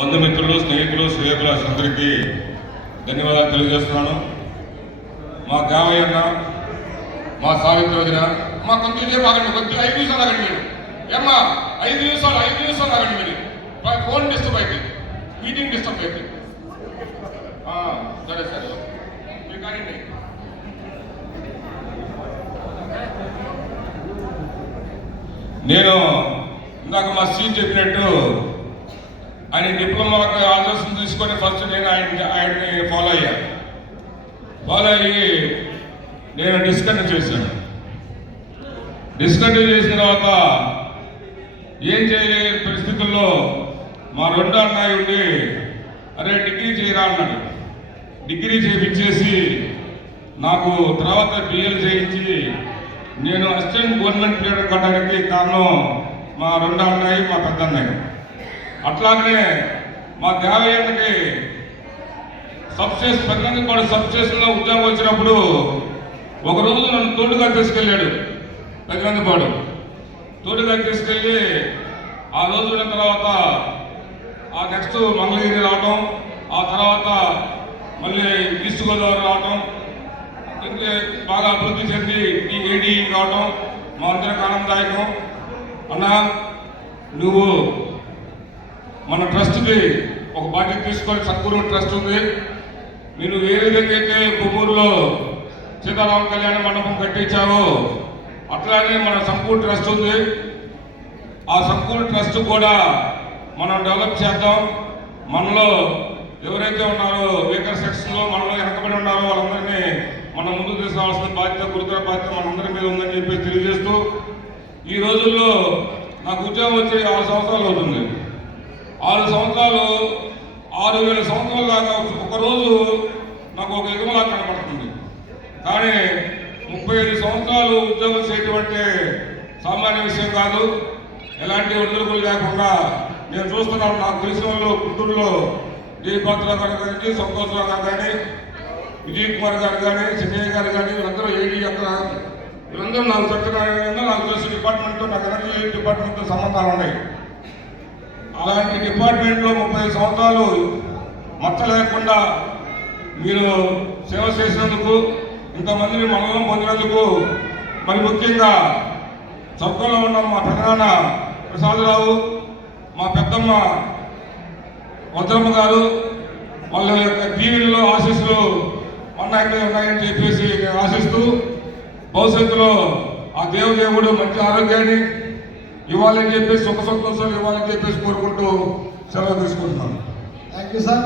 బంధుమిత్రులు స్నేహితులు శ్రేయకులందరికీ ధన్యవాదాలు తెలియజేస్తున్నాను. మా గావయ్యన్న, మా సావిత్రి వదిన, మా కొంచెం ఆగండి, కొద్దిగా 5 నిమిషాలు ఆగండి మీరు. ఏమ్మా 5 నిమిషాలు ఆగండి మీరు. ఫోన్ డిస్టర్బ్ అయితే, మీటింగ్ డిస్టర్బ్ అయితే. సరే మీరు కానివ్వండి. నేను ఇందాక మా సీట్ చెప్పినట్టు ఆయన డిప్లొమాకి ఆదర్శం తీసుకొని ఫస్ట్ నేను ఆయన్ని ఫాలో అయ్యి నేను డిస్కంటిన్యూ చేశాను. డిస్కంటిన్యూ చేసిన తర్వాత ఏం చేయలేని పరిస్థితుల్లో మా రెండో అన్నయ్య ఉండి అరే డిగ్రీ చేయరా అన్నాడు. డిగ్రీ చేయించేసి నాకు తర్వాత బిఎల్ చేయించి నేను అసిస్టెంట్ గవర్నమెంట్ లీడర్ కట్టడానికి కారణం మా రెండో అన్నయ్య, మా పెద్ద అన్నయ్య. అట్లాగనే మా దేవయ్యకి పెద్దనందిపాడు సబ్స్టేషన్లో ఉద్యోగం వచ్చినప్పుడు ఒకరోజు నన్ను తోడుగా తీసుకెళ్ళాడు. పెద్దనందిపాడు తోడుగా తీసుకెళ్ళి ఆ రోజు ఉన్న తర్వాత ఆ నెక్స్ట్ మంగళగిరి రావటం, ఆ తర్వాత మళ్ళీ ఈస్ట్ గోదావరి రావటం, ఇంకా బాగా అభివృద్ధి చెంది ఈ ఏడీ కావటం మా అందరికి ఆనందదాయకం. అన్నా నువ్వు మన ట్రస్ట్కి ఒక బాధ్యత తీసుకొని సద్గురు ట్రస్ట్ ఉంది. నేను ఏ విధంగా అయితే కొమ్మూరులో సీతారామ కళ్యాణ మండపం కట్టించావో అట్లానే మన సంపూర్ణ ట్రస్ట్ ఉంది. ఆ సంపూర్ణ ట్రస్ట్ కూడా మనం డెవలప్ చేద్దాం. మనలో ఎవరైతే ఉన్నారో వీకర్ సెక్షన్లో మనలో వెనకబడి ఉన్నారో వాళ్ళందరినీ మనం ముందుకు తీసుకురావాల్సిన బాధ్యత, గురుతర బాధ్యత మనందరి మీద ఉందని చెప్పి తెలియజేస్తూ, ఈ రోజుల్లో నాకు ఉద్యోగం వచ్చి 6 సంవత్సరాలు అవుతుంది. 6 సంవత్సరాలు 6,000 సంవత్సరాల దాకా ఒకరోజు నాకు ఒక యుగంలా కనపడుతుంది. కానీ 35 సంవత్సరాలు ఉద్యోగం చేయటం అంటే సామాన్య విషయం కాదు. ఎలాంటి ఒడిదుడుకులు లేకుండా నేను చూస్తున్నాను. నాకు తెలిసిన వాళ్ళు గుంటూరులో జయపాత్ర గారు కానీ, సంతోషరావు గారు కానీ, విజయ్ కుమార్ గారు కానీ, చెన్నయ్య గారు కానీ, వీళ్ళందరూ ఏడీ వీళ్ళందరూ నాకు చట్టంగా నాకు తెలిసిన డిపార్ట్మెంట్తో, నాకు ఎనర్జీ డిపార్ట్మెంట్తో సంబంధాలు ఉన్నాయి. అలాంటి డిపార్ట్మెంట్లో 30 సంవత్సరాలు మచ్చ లేకుండా మీరు సేవ చేసినందుకు, ఇంతమందిని మనలో పొందినందుకు, మరి ముఖ్యంగా చౌకలో ఉన్న మా పెదనాన్న ప్రసాదరావు, మా పెద్దమ్మ వజ్రమ్మ గారు, వాళ్ళ యొక్క దీవెనలో ఆశీస్సులు ఉన్నాయని చెప్పేసి నేను ఆశిస్తూ, భవిష్యత్తులో ఆ దేవదేవుడు మంచి ఆరోగ్యాన్ని ఇవ్వాలని చెప్పేసి, సుఖ సంతోషాలు ఇవ్వాలని చెప్పేసి కోరుకుంటూ సెలవు తీసుకుంటున్నాను. Thank you sir.